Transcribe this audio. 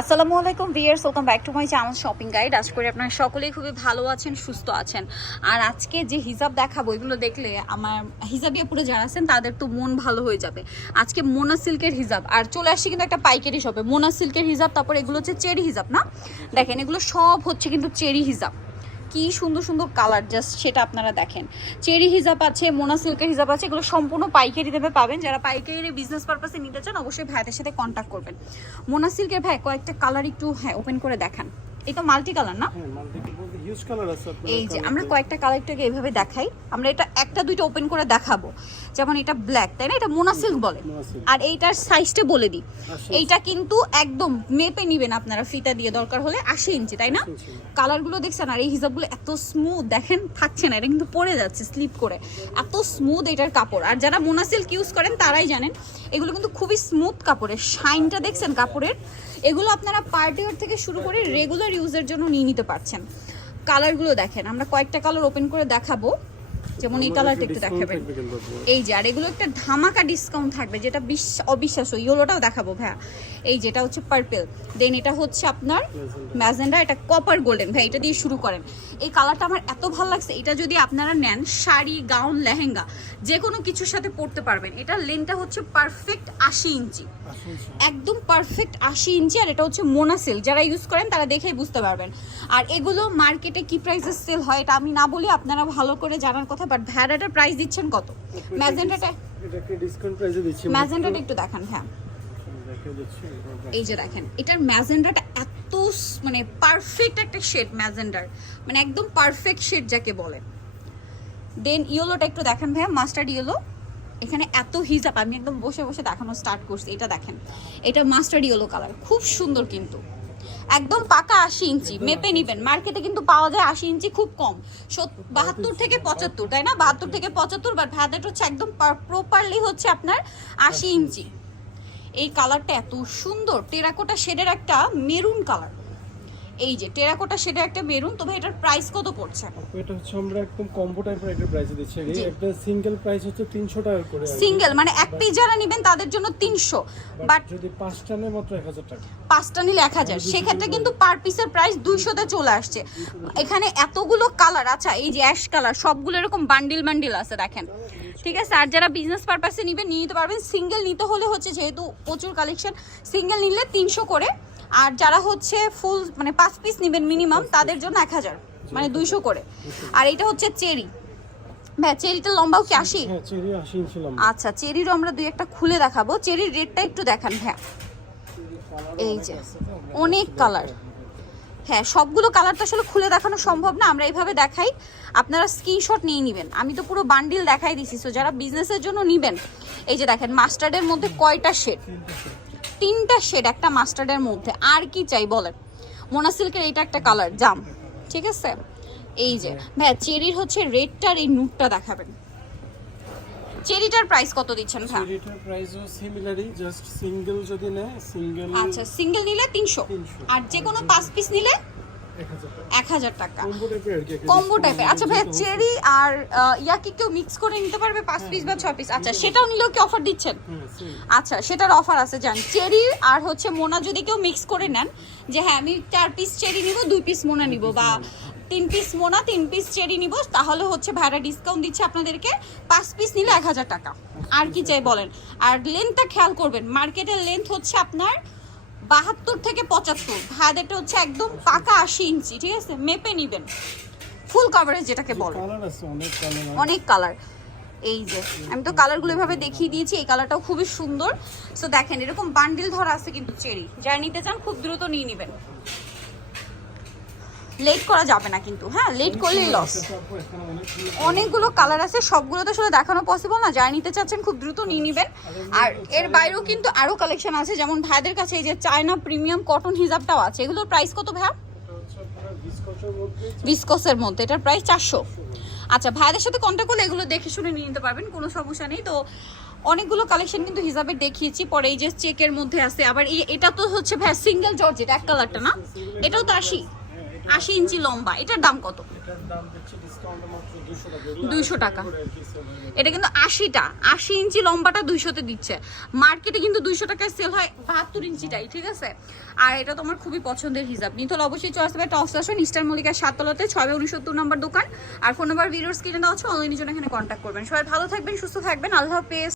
আসসালামু আলাইকুম viewers welcome back to my channel shopping guide আজ করি আপনারা সকলেই খুবই ভালো আছেন, সুস্থ আছেন। আর আজকে যে হিজাব দেখাবো, এগুলো দেখলে আমার হিজাবিয়া পুরো যারা আছেন, তাদের তো মন ভালো হয়ে যাবে। আজকে মোনা সিল্কের হিজাব। আর চলে আসছি কিন্তু একটা পাইকারি শপে মোনা সিল্কের হিজাব, তারপর এগুলো হচ্ছে চেরি হিজাব, না? দেখেন, এগুলো সব হচ্ছে কিন্তু চেরি হিজাব। কি সুন্দর সুন্দর কালার জাস্ট সেটা আপনারা দেখেন। চেরি হিজাব আছে মোনা সিল্কের হিজাব আছে এগুলো সম্পূর্ণ পাইকারি দেবে পাবেন। যারা পাইকারি বিজনেস পারপাসে নিতে চান অবশ্যই ভাইদের সাথে কন্ট্যাক্ট করবেন। মোনা সিল্কের ভাই কয়েকটা কালার একটু হ্যাঁ ওপেন করে দেখান। এই তো মাল্টি কালার না? হ্যাঁ কালার এই যে আমরা কয়েকটা কালারটাকে এইভাবে দেখাই। আমরা এটা একটা দুইটা ওপেন করে দেখাবো। যেমন এটা ব্ল্যাক তাই না? এটা মোনা সিল্ক বলে। আর এইটার সাইজটা বলে দিই। এইটা কিন্তু একদম মেপে নিবেন আপনারা ফিতা দিয়ে দরকার হলে আশি ইঞ্চি তাই না। কালারগুলো দেখছেন আর এই হিসাবগুলো এত স্মুথ দেখেন থাকছে না এটা কিন্তু পরে যাচ্ছে স্লিপ করে। এত স্মুথ এটার কাপড়। আর যারা মোনা সিল্ক ইউজ করেন তারাই জানেন এগুলো কিন্তু খুবই স্মুথ কাপড়ের শাইনটা দেখছেন কাপড়ের? এগুলো আপনারা পার্টি ওয়ার থেকে শুরু করে রেগুলার ইউজের জন্য নিয়ে নিতে পারছেন। কালারগুলো দেখেন আমরা কয়েকটা কালার ওপেন করে দেখাবো। যেমন এই কালারটা একটু দেখাবেন। এই যে আর এগুলো একটা ধামাকা ডিসকাউন্ট থাকবে যেটা বিশ- অবিশ্বাস্য। ইয়েলোটাও দেখাবো ভাইয়া। এই যেটা হচ্ছে পার্পেল দেন এটা হচ্ছে আপনার ম্যাজেন্ডা এটা কপার গোল্ডেন ভাই এটা দিয়ে শুরু করেন। এই কালারটা আমার এত ভালো লাগছে এটা যদি আপনারা নেন শাড়ি গাউন লেহেঙ্গা যে কোনো কিছুর সাথে পরতে পারবেন। এটা লেনটা হচ্ছে পারফেক্ট আশি ইঞ্চি। একদম পারফেক্ট আশি ইঞ্চি আর এটা হচ্ছে মোনা সেল যারা ইউজ করেন তারা দেখেই বুঝতে পারবেন। আর এগুলো মার্কেটে কি প্রাইসে সেল হয় এটা আমি না বলি আপনারা ভালো করে জানার কথা বাট ভ্যারাটার প্রাইস দিচ্ছেন কত? দিচ্ছি। ম্যাজেন্ডাটা একটু দেখান হ্যাঁ। এই যে দেখেন এটার ম্যাজেন্ডাটা এত মানে পারফেক্ট একটা শেড ম্যাজেন্ডার মানে একদম পারফেক্ট শেড যাকে বলে। দেন ইয়েলোটা একটু দেখেন ভাইয়া মাস্টার্ড ইয়েলো এখানে এত হিজাব আমি একদম বসে বসে দেখানো স্টার্ট করছি এটা দেখেন। এটা মাস্টার্ড ইয়েলো কালার খুব সুন্দর কিন্তু। একদম পাকা আশি ইঞ্চি মেপে নিবেন। মার্কেটে কিন্তু পাওয়া যায় আশি ইঞ্চি খুব কম। বাহাত্তর থেকে পঁচাত্তর তাই না? বাহাত্তর থেকে পঁচাত্তর বাট ভ্যাদেট হচ্ছে একদম প্রপারলি হচ্ছে আপনার আশি ইঞ্চি। এই কালারটা এত সুন্দর টেরাকোটা শেডের একটা মেরুন কালার এই যে টেরাকোটা সেটা একটা মেরুন তবে এটার প্রাইস কত পড়ছে? এটা হচ্ছে আমরা একদম কম্বো টাইপের একটা প্রাইসে দিচ্ছি এই একটা সিঙ্গেল প্রাইস হচ্ছে 300 টাকা করে সিঙ্গেল মানে এক পিস যারা নেবেন তাদের জন্য তিনশো। But বাট যদি পাঁচটা নেয় মাত্র 1000 টাকা। পাঁচটা নিলে এক হাজার। সেক্ষেত্রে কিন্তু পার পিসের প্রাইস দুইশোতে চলে আসছে। এখানে এতগুলো কালার আচ্ছা এই যে অ্যাশ কালার সবগুলো এরকম বান্ডিল বান্ডিল আছে দেখেন। ঠিক আছে আর যারা বিজনেস পারপাসে নিবেন নিয়ে নিতে পারবেন। সিঙ্গেল নিতে হলে হচ্ছে যেহেতু প্রচুর কালেকশন সিঙ্গেল নিলে তিনশো করে আর যারা হচ্ছে ফুল মানে পাঁচ পিস নেবেন মিনিমাম তাদের জন্য এক হাজার মানে দুইশো করে। আর এটা হচ্ছে চেরি। হ্যাঁ চেরিটা লম্বাও কি আশি? চেরি 80 ইঞ্চি লম্বা। আচ্ছা চেরিরও আমরা দুই একটা খুলে দেখাবো। চেরির রেটটা একটু দেখান হ্যাঁ এই যে অনেক কালার হ্যাঁ সবগুলো কালার তো আসলে খুলে দেখানো সম্ভব না আমরা এইভাবে দেখাই। আপনারা স্ক্রিনশট নিয়ে নেবেন। আমি তো পুরো বান্ডিল দেখাই দিছি সো যারা বিজনেসের জন্য নেবেন এই যে দেখেন মাস্টার্ডের মধ্যে কয়টা শেড তিনটা শেড একটা মাস্টার্ডের মধ্যে। আর কি চাই বলেন? মোনা সিল্কের এইটা একটা কালার জাম। ঠিক আছে? এই যে ভাইয়া চেরির হচ্ছে রেডটার এই নুটটা দেখাবেন। চেরিটার প্রাইস কত দিচ্ছেন ভাই চেরিটার প্রাইসও সিমিলারই জাস্ট সিঙ্গেল যদি নেয় সিঙ্গেল আচ্ছা সিঙ্গেল নিলে তিনশো। 300 আর যে কোনো পাঁচ পিস নিলে 1000 টাকা এক হাজার টাকা। কম্বো টাইপের আচ্ছা ভাইয়া চেরি আর আহ, ইয়া কি কেউ মিক্স করে নিতে পারবে? পাঁচ পিস বা ছয় পিস আচ্ছা সেটাও নিলেও কি অফার দিচ্ছেন? হ্যাঁ আচ্ছা সেটার অফার আছে জান। চেরি আর হচ্ছে মোনা যদি কেউ মিক্স করে নেন যে হ্যাঁ আমি চার পিস চেরি নিব দুই পিস মোনা নিব বা তিন পিস মোনা তিন পিস চেরি নিব তাহলে হচ্ছে ভাইরা ডিসকাউন্ট দিচ্ছে আপনাদেরকে। পাঁচ পিস নিলে এক হাজার টাকা। আর কি চাই বলেন? আর লেন্থটা খেয়াল করবেন মার্কেটের লেন্থ হচ্ছে আপনার বাহাত্তর থেকে পঁচাত্তর। ভাইয়াদেরটা হচ্ছে একদম পাকা আশি ইঞ্চি ঠিক আছে? মেপে নিবেন। ফুল কভারেজ যেটাকে বলে। অনেক কালার অনেক কালার এই যে আমি তো কালারগুলো এভাবে দেখিয়ে দিয়েছি এই কালারটাও খুবই সুন্দর। সো দেখেন এরকম বান্ডিল ধরা আছে কিন্তু চেরি যারা নিতে চান খুব দ্রুত নিয়ে নেবেন। লেট করা যাবে না কিন্তু হ্যাঁ লেট করলেই লস অনেকগুলো কালার আছে সবগুলো তো আসলে দেখানো পসিবল না যারা নিতে চাচ্ছেন খুব দ্রুত নিয়ে নেবেন। আর এর বাইরেও কিন্তু আরও কালেকশন আছে যেমন ভাইদের কাছে এই যে চায়না প্রিমিয়াম কটন হিজাবটাও আছে এগুলোর প্রাইস কত ভাইয়া? ভিসকসের মধ্যে এটার প্রাইস চারশো। আচ্ছা ভাইদের সাথে কন্ট্যাক্ট করলে এগুলো দেখে শুনে নিয়ে নিতে পারবেন কোনো সমস্যা নেই। তো অনেকগুলো কালেকশন কিন্তু হিসাবে দেখিয়েছি পরে এই যে চেকের মধ্যে আছে আবার এটা তো হচ্ছে ভাই সিঙ্গেল জর্জেট এক কালারটা না? এটাও তো আশি। আশি ইঞ্চি লম্বা এটার দাম কত? 200 টাকা এগুলো 200 টাকা। করে আর কি sell গেছে। এটা কিন্তু আশিটা। আশি ইঞ্চি লম্বাটা দুইশোতে দিচ্ছে। মার্কেটে কিন্তু দুইশো টাকায় সেল হয় বাহাত্তর ইঞ্চিটাই ঠিক আছে? আর এটা তোমার খুবই পছন্দের হিসাব নিতে হলে অবশ্যই চলে আসবে টপ স্টেশন ইস্টার মল্লিকার সাততলাতে ছয় উনসত্তর নম্বর দোকান। আর ফোন নাম্বার ভিডিওর স্ক্রিনে দেওয়া হচ্ছে অনলাইনের জন্য এখানে কন্ট্যাক্ট করবেন। সবাই ভালো থাকবেন সুস্থ থাকবেন। আল্লাহ হাফেজ।